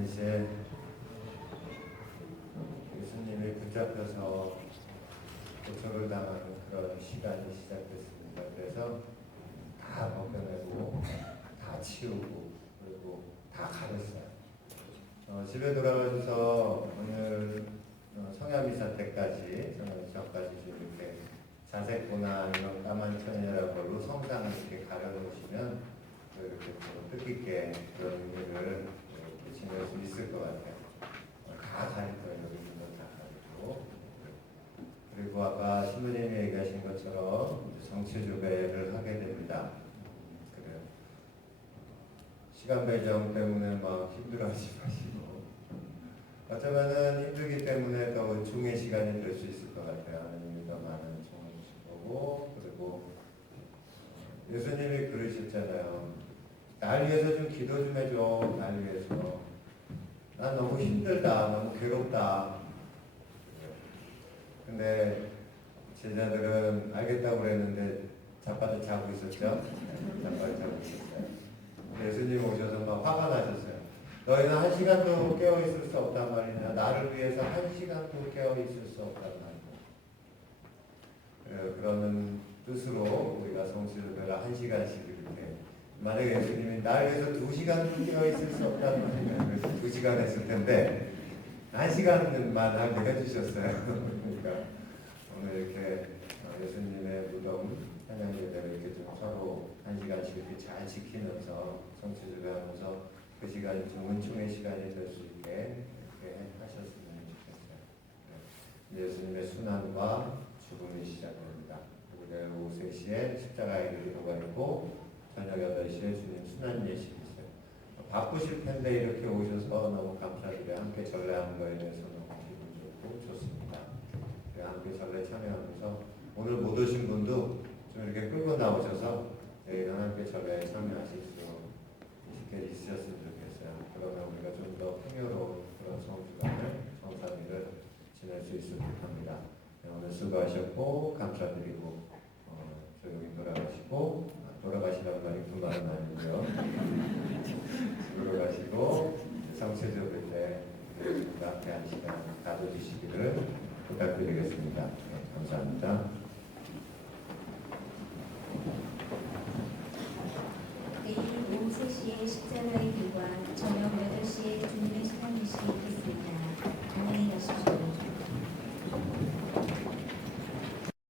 이제 예수님이 붙잡혀서 고초를 당하는 그런 시간이 시작됐습니다. 그래서 다 벗겨내고 다 치우고 그리고 다 가렸어요. 집에 돌아가셔서 오늘 성야미사 때까지 성야미사까지 이렇게 자색고나 이런 까만 천이라는 걸로 성상을 이렇게 가려놓으시면 이렇게 뜻깊게 그런 의미를 이렇게 지낼 수 있을 것 같아요. 다 가릴 거예요. 여기 있는 건 다 가리고. 그리고 아까 신부님이 얘기하신 것처럼 성취조배를 하게 됩니다. 그래요. 시간 배정 때문에 막 힘들어하지 마시고 어쩌면은 힘들기 때문에 더 중의 시간이 될 수 있을 것 같아요. 하나님이 더 많은 종을 주실 거고 그리고 예수님이 그러셨잖아요. 날 위해서 좀 기도 좀 해줘. 날 위해서. 난 너무 힘들다. 너무 괴롭다. 근데 제자들은 알겠다고 그랬는데 자빠져 자고 있었죠. 자빠져 자고 있었어요. 예수님 오셔서 막 화가 나셨어요. 너희는 한 시간도 깨어있을 수 없단 말이냐. 나를 위해서 한 시간도 깨어있을 수 없단 말이야. 그러는 뜻으로 우리가 성수요배를 한 시간씩 이렇게 만약에 예수님이 날 위해서 2시간도 깨어있을 수 없단 말이냐. 그래서 2시간 했을 텐데 1시간만 하게 해주셨어요. 그러니까 오늘 이렇게 예수님의 무덤 찬양제대로 이렇게 좀 서로 1시간씩 이렇게 잘 지키면서 성취주배하면서 그 시간이 좀 은총의 시간이 될 수 있게 이렇게 하셨으면 좋겠어요. 예수님의 순환과 죽음이 시작됩니다. 그리고 내일 오후 3시에 십자가의 길이 도가니고 저녁 8시에 주님 순환 예식이 있어요. 바쁘실 텐데 이렇게 오셔서 너무 감사드려요. 함께 전례하는 거에 대해서 너무 기분 좋고 좋습니다. 함께 전례 참여하면서 오늘 못 오신 분도 좀 이렇게 끌고 나오셔서 내일은 함께 전례에 참여하실 수 있게 있으셨으면 좋겠어요. 그러면 우리가 좀 더 풍요로운 그런 성주간을 성삼일을 지낼 수 있을 듯합니다. 오늘 수고하셨고 감사드리고 조용히 돌아가시라는 말이 그 말은 아니고요. 돌아가시고 성체적일 때 함께 한 시간 가져주시기를 부탁드리겠습니다. 네, 감사합니다. 내일 오후 3시에 십자가의 길과 저녁 8시에 주님의